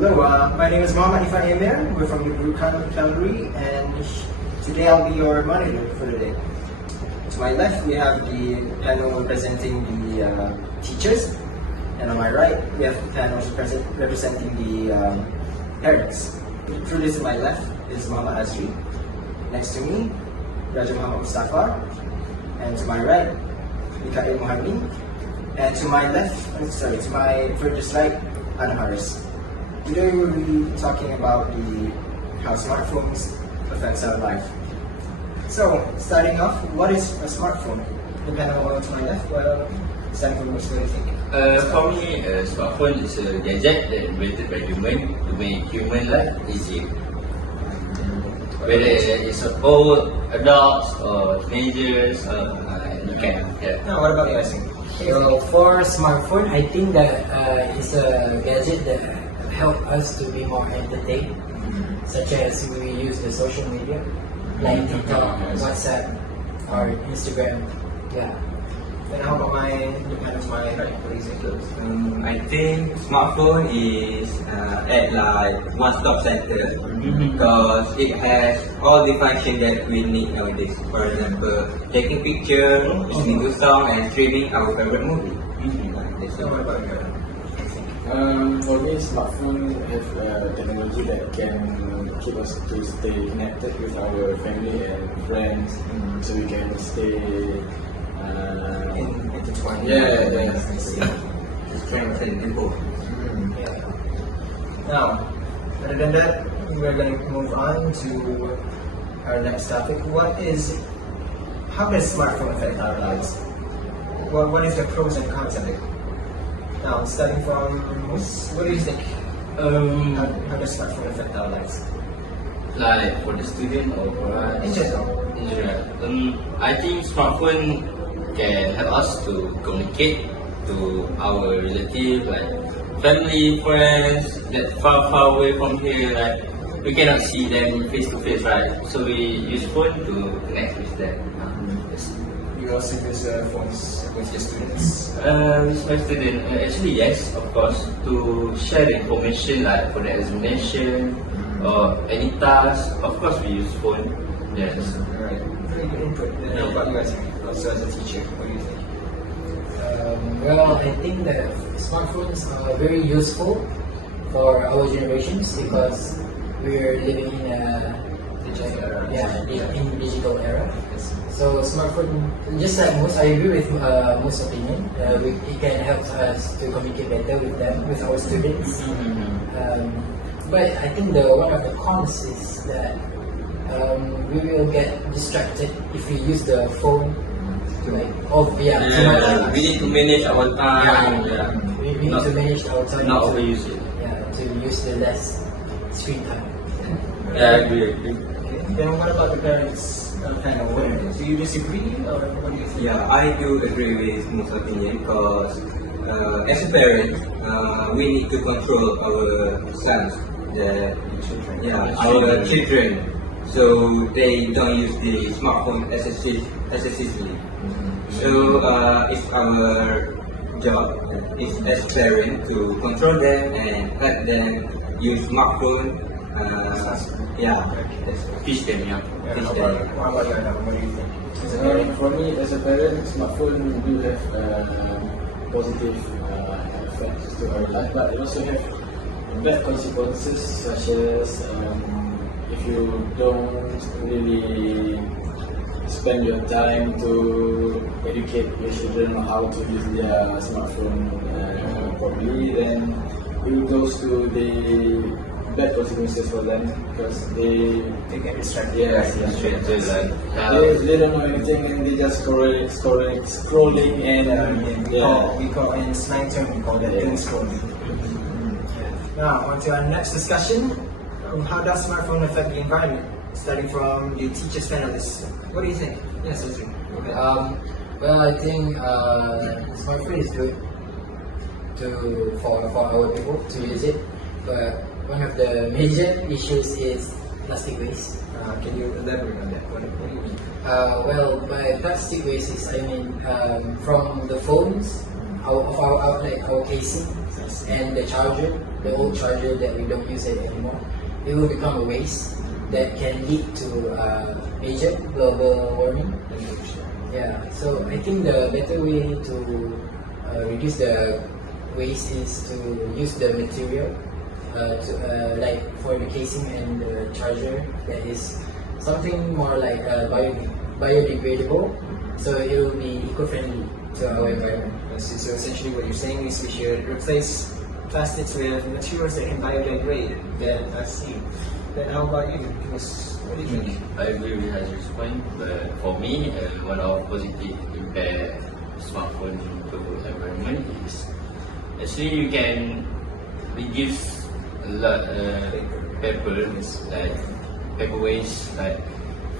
Hello, my name is Mohammed Ifan Emir. We're from the group Clownery, and today I'll be your monitor for the day. To my left, we have the panel representing the teachers, and on my right, we have panels representing the parents. Truly to my left is Muhammad Azri. Next to me, Raja Muhammad Mustafa, and to my right, Mikael Muhammad. And to my left, to my furthest right, Anharis. Today we'll be talking about how smartphones affects our life. So, starting off, what is a smartphone? Depending on to my left, well, starting from what do you think? For me, a smartphone is a gadget that invented by human to make human life easier. Whether it's old, adults, or teenagers, you can. Yeah. Now, what about you, Asing? So for smartphone, I think that it's a gadget that help us to be more entertained, such as we use the social media like TikTok, WhatsApp, or Instagram. Yeah. And how about my right? What is it? I think smartphone is at like one-stop center because it has all the function that we need nowadays. For example, taking picture, listening to song, and streaming our favorite movie. So what about you? For me, smartphone have technology that can keep us to stay connected with our family and friends, so we can stay intertwined. Strengthen people. Now, other than that, we're going to move on to our next topic. How does smartphone affect our lives? What is the pros and cons of it? Now, starting from Mus, what do you think? How does smartphone affect our lives? Like for the student or for us? In general. In general. I think smartphone can help us to communicate to our relatives, like family, friends that far away from here. Like we cannot see them face to face, right? So we use phone to connect with them. You also use phones with your students? With my student, actually yes, of course, to share the information like for the examination or any task. Of course, we use phone. Yes. Alright. Very good input. How about you guys? Also as a teacher, what do you think? Well, I think that smartphones are very useful for our generations because we're living in a digital era. So smartphone, just like most, I agree with most opinion. It can help us to communicate better with them, with our students. But I think one of the cons is that we will get distracted if we use the phone too much. We need to manage our time. We need to manage our time. Not overuse it. Yeah, to use the less screen time. Yeah, I agree. Then what about the parents' kind of awareness? Do you disagree or what do you think? Yeah, I do agree with most opinion because as a parent, we need to control our sons, our children, so they don't use the smartphone excessively. So it's our job, as parent, to control them and let them use smartphone. Teach them, yeah. How about you, Adam? What do you think? For me, as a parent, smartphone do have positive effects to our life, but it also have bad consequences, such as if you don't really spend your time to educate your children on how to use their smartphone properly, then it goes to the bad consequences for them because they get distracted. Yes. They don't know anything and they just scrolling and we call in slang term, we call that doom scrolling. Now, on to our next discussion. How does smartphone affect the environment? Starting from the teachers panelists. What do you think? Yes, Azri. Okay. Well, I think smartphone is good for our people to use it, but one of the major issues is plastic waste. Can you elaborate on that? What do you mean? Well, by plastic waste is, I mean, from the phones, our casing, And the charger, the old charger that we don't use it anymore, it will become a waste that can lead to major global warming. Yeah, so I think the better way to reduce the waste is to use the material, like for the casing and the charger, that is something more like biodegradable, so it will be eco-friendly to our environment. So essentially what you're saying is we should replace plastics with materials that can biodegrade. Then I see. Then how about you? What do you think? I agree with Hazard's point, but for me, one of positive impact smartphone to environment is actually you can reduce a lot paper, like paper waste. Like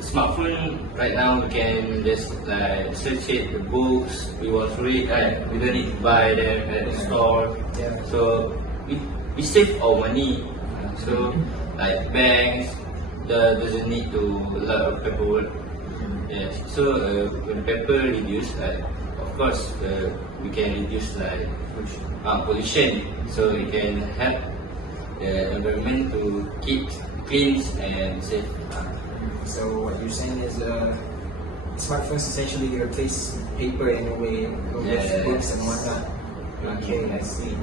smartphone right now, we can just like search it, the books we want to read. Right? We don't need to buy them at the store. Yeah. So we save our money. So like banks doesn't need to a lot of paperwork. Yes. So when paper reduce, of course we can reduce like pollution. So it can help the environment to keep clean and safe. So what you're saying is smartphones essentially replace paper in a way with Yes. books and whatnot. Okay, I see.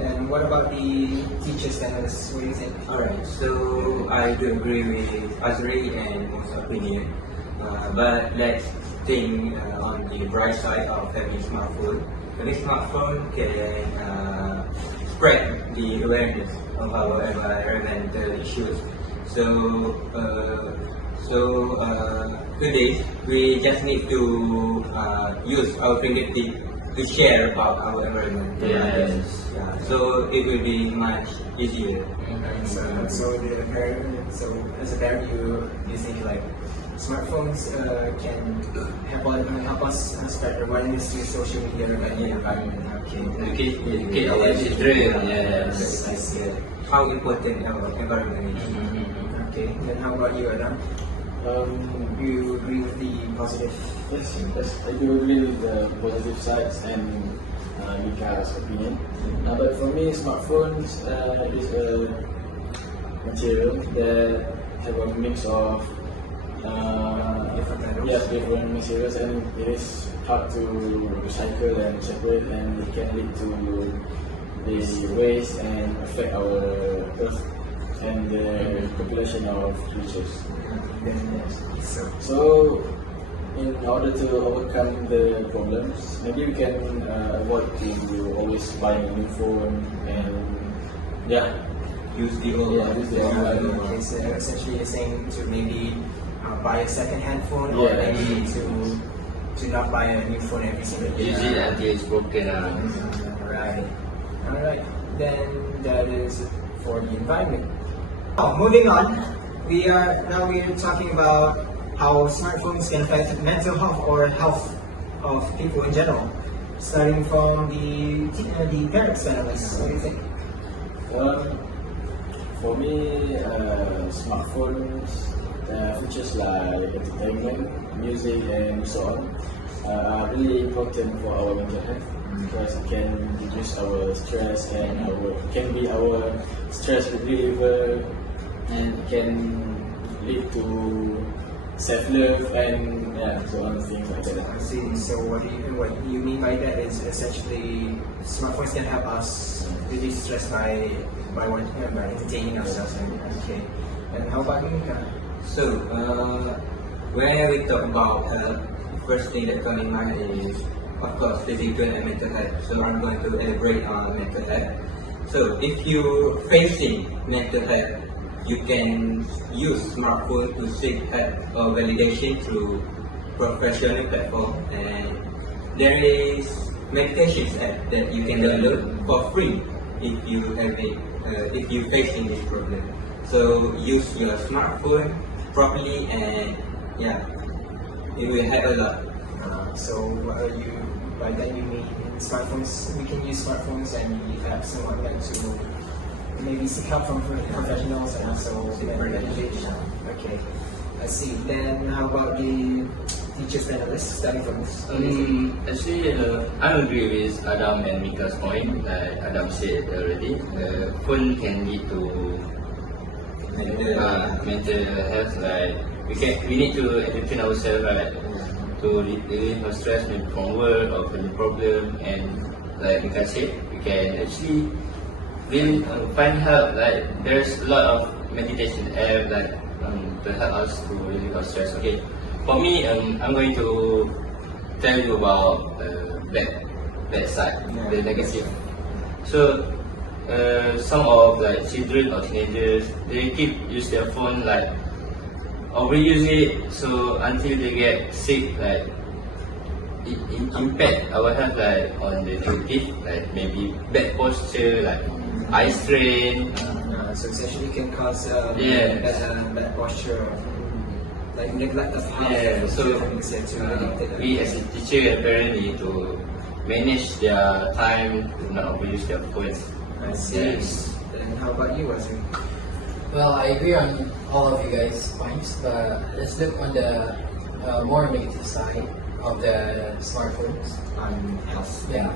And what about the teachers then? What do you think? Alright, so I do agree with Azri and Mo's opinion. But let's think on the bright side of having a smartphone. Having a smartphone can spread the awareness of our environmental issues. Today we just need to use our fingertip to share about our environment. Yes. Yeah. So it will be much easier. So as a parent, you think like smartphones can help us spread awareness to social media regarding the environment. Okay. Educate our children. Yes. I see it. How important our environment is. Okay. Then how about you, Adam? You agree with the positive? Yes, I do agree with the positive sides and Mika's opinion. But for me, smartphones is a material that have a mix of different materials, and it is hard to recycle and separate, and it can lead to the waste and affect our earth and the population of creatures. So, in order to overcome the problems, maybe we can avoid to always buy a new phone and Use the old one. use the old one. Okay, so essentially you're saying to maybe buy a second-hand phone, or Yeah. maybe to not buy a new phone every single year. Use it until it's broken. Right. Alright. Then that is for the environment. Now, moving on, we are talking about how smartphones can affect mental health or health of people in general. Starting from the parents' families. What do you think? For me, smartphones features like entertainment, music, and so on are really important for our mental health because it can reduce our stress and can be our stress reliever, and can lead to self-love and so on, things like that. I see. So what you mean by that is essentially smartphones can help us reduce stress by entertaining ourselves. Okay. And how about you, Mika? So, when we talk about health, first thing that comes in mind is, of course, physical and mental health. So, I'm going to elaborate on mental health. So, if you're facing mental health, you can use smartphone to seek help or validation through professional platform, and there is meditations app that you can download for free if you have it, if you facing this problem. So use your smartphone properly, and it will help a lot. So by that you mean smartphones? We can use smartphones and you have someone like to maybe seek help from professionals and also meditation. Okay, I see. Then how about the teachers panelists, starting from this? Actually, I agree with Adam and Mika's point. Like Adam said already, phone can lead to mental health. Like we need to educate ourselves, like to relieve our stress maybe from work or from the problem. And like Mika said, we can actually really find help. Like there's a lot of meditation app like to help us to relieve our stress. Okay, for me, I'm going to tell you about bad side, the negative. So some of like children or teenagers, they keep use their phone like overuse it, so until they get sick, like it impact our health like on the negative, like maybe bad posture, like eye strain. So it actually can cause Yes. bad posture, like neglect of health. Yeah, so we as a teacher and parent need to manage their time to not overuse their phones. I see. Yes. Then how about you, Wesley? Well, I agree on all of you guys' points, but let's look on the more negative side of the smartphones. On health. Yeah,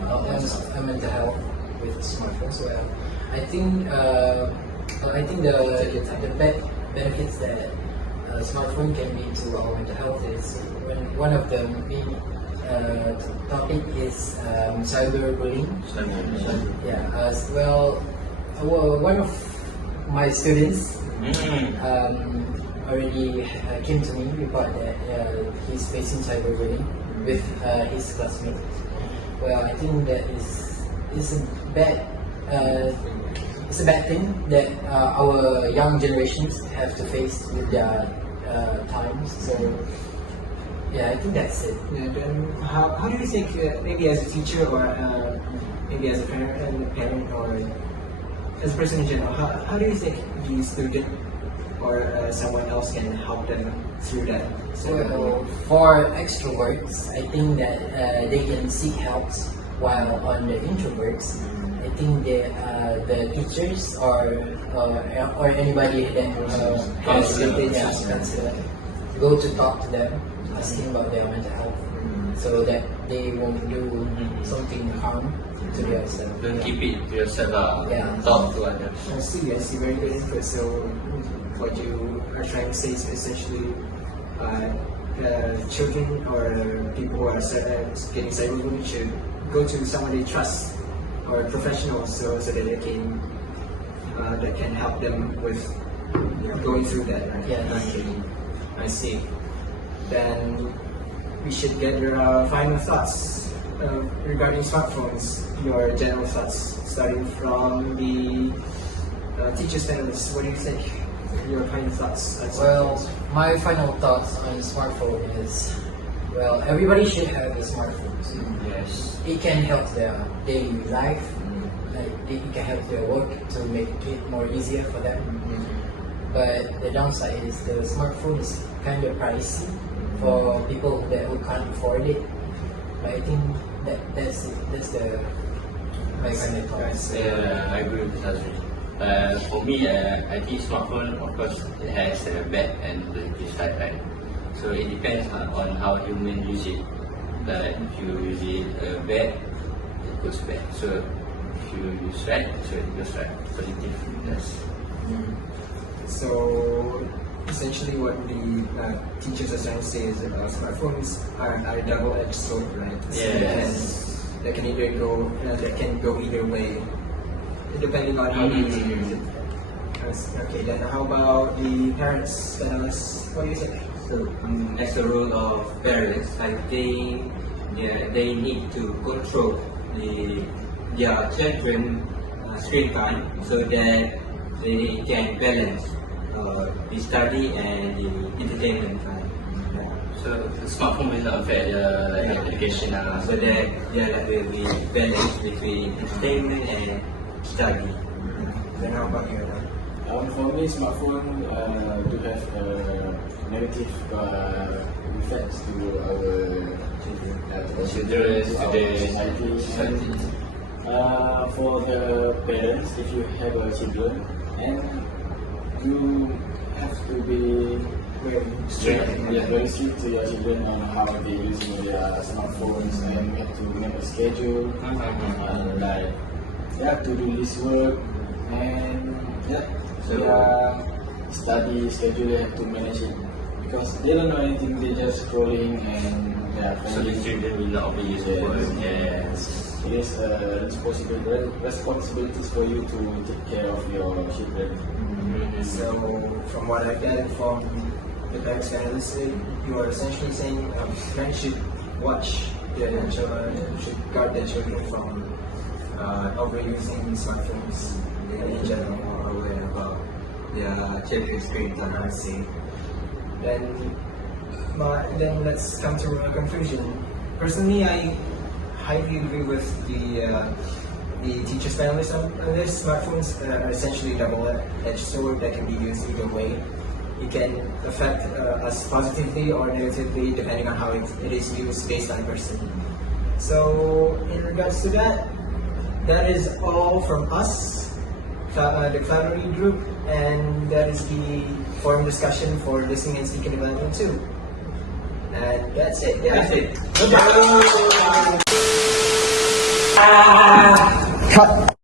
mental health with smartphones. Well, I think the bad benefits that smartphone can lead to our mental health is one of the main topic is cyberbullying. Yeah, as well, one of my students already came to me report that he's facing cyberbullying with his classmates. Well, I think that is a bad it's a bad thing that our young generations have to face with their times. So yeah, I think that's it. Yeah, then how do you think, maybe as a teacher or maybe as a parent or as a person in general, how do you think the student or someone else can help them through that? So for extroverts, I think that they can seek help, while on the introverts, I think the teachers or anybody that has counselor go to talk to them, asking about their mental health, so that they won't do something harm to themselves. Don't keep it to yourself. Yeah. Talk to others. I see, very good input. So what you are trying to say is essentially children or people who are getting cyberbullied should go to someone they trust or professionals, so that they can that can help them with going through that. Right? Yes. Okay. I see. Then we should get your final thoughts regarding smartphones. Your general thoughts, starting from the teachers panelists. What do you think? Your final thoughts. Well, my final thoughts on smartphone is, well, everybody should have a smartphone. Yes. It can help their daily life, like it can help their work to make it more easier for them. But the downside is the smartphone is kind of pricey for people who can't afford it. But I think that's my kind of thoughts. Yeah, I agree with Azri. For me, I think smartphone, of course, it has a bad and positive side, right? So it depends on how human use it. Like if you use it bad, it goes bad. So if you use right, so it goes right. Positive, yes. So essentially, what the teachers are trying to say is that smartphones are a double-edged sword, right? So Yes. that can either go either way, depending on how you use it. Okay, then how about the parents? What do you think? So, as a role of parents, I think they need to control their children screen time so that they can balance the study and the entertainment time. So the smartphone will not affect the education. So that there will be balance between entertainment and study. Then how about you? For me, smartphone do have negative effects to our Children, society. For the parents, if you have children, and you have to be very strict. Yeah, very strict to your children on how they use their smartphones, and we have to make a schedule, like they have to do this work, and their study schedule they have to manage it because they don't know anything. They just scrolling and they are So the playing. children will not be used to work. Yes. It is responsibilities for you to take care of your children. So, from what I get from the parents analyst, you are essentially saying parents should watch their children, should guard their children from overusing smartphones in general. More aware about their children's screen time. I see. Then let's come to a conclusion. Personally, I highly agree with the teacher's panelists on this. Smartphones are essentially a double-edged sword that can be used either way. It can affect us positively or negatively depending on how it is used based on person. So in regards to that, that is all from us, the Clownery group, and that is the forum discussion for listening and speaking development too. And that's it. That's it. Cut.